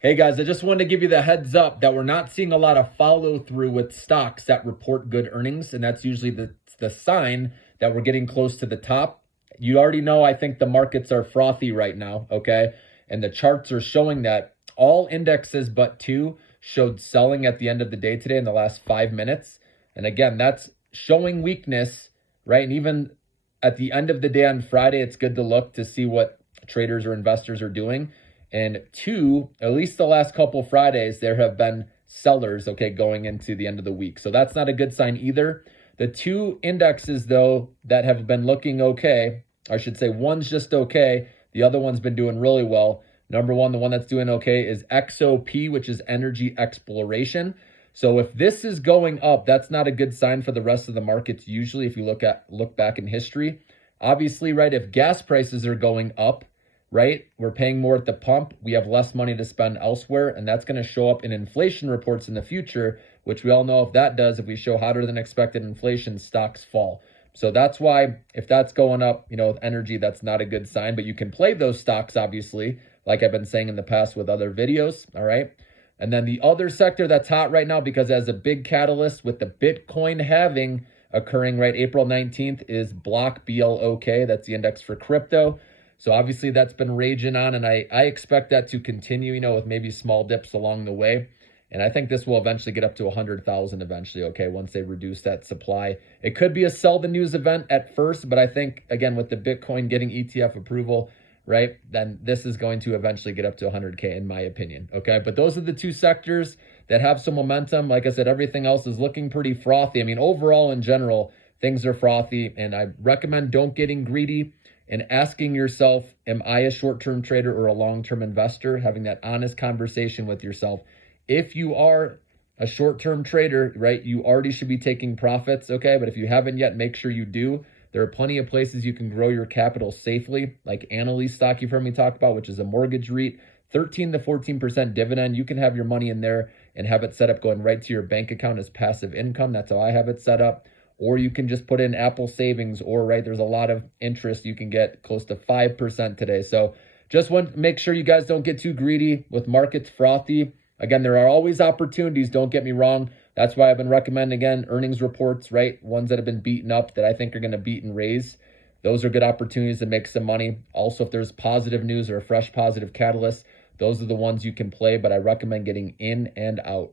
Hey guys, I just wanted to give you the heads up that we're not seeing a lot of follow through with stocks that report good earnings, and that's usually the sign that we're getting close to the top. You already know I think the markets are frothy right now, okay? And the charts are showing that all indexes but two showed selling at the end of the day today in the last 5 minutes. And again, that's showing weakness, right? And even at the end of the day on Friday, it's good to look to see what traders or investors are doing. And two, at least the last couple Fridays, there have been sellers, okay, going into the end of the week. So that's not a good sign either. The two indexes, though, that have been looking okay, I should say one's just okay, the other one's been doing really well. Number one, the one that's doing okay is XOP, which is energy exploration. So if this is going up, that's not a good sign for the rest of the markets. Usually, if you look back in history, obviously, right, if gas prices are going up, right? We're paying more at the pump. We have less money to spend elsewhere, and that's going to show up in inflation reports in the future, which we all know if that does, if we show hotter than expected inflation, stocks fall. So that's why if that's going up, with energy, that's not a good sign, but you can play those stocks, obviously, like I've been saying in the past with other videos, all right? And then the other sector that's hot right now, because as a big catalyst with the Bitcoin halving occurring right April 19th, is Block BLOK. That's the index for crypto. So obviously that's been raging on, and I expect that to continue, with maybe small dips along the way. And I think this will eventually get up to 100,000 eventually, okay, once they reduce that supply. It could be a sell the news event at first, but I think, again, with the Bitcoin getting ETF approval, right, then this is going to eventually get up to 100K in my opinion, okay? But those are the two sectors that have some momentum. Like I said, everything else is looking pretty frothy. I mean, overall in general, things are frothy, and I recommend don't getting greedy and asking yourself, am I a short-term trader or a long-term investor? Having that honest conversation with yourself. If you are a short-term trader, right, you already should be taking profits, okay? But if you haven't yet, make sure you do. There are plenty of places you can grow your capital safely, like Annalise stock you've heard me talk about, which is a mortgage REIT, 13 to 14% dividend. You can have your money in there and have it set up going right to your bank account as passive income. That's how I have it set up. Or you can just put in Apple Savings, or right, there's a lot of interest. You can get close to 5% today. So just want to make sure you guys don't get too greedy with markets frothy. Again, there are always opportunities, don't get me wrong. That's why I've been recommending, again, earnings reports, right? Ones that have been beaten up that I think are going to beat and raise. Those are good opportunities to make some money. Also, if there's positive news or a fresh positive catalyst, those are the ones you can play, but I recommend getting in and out.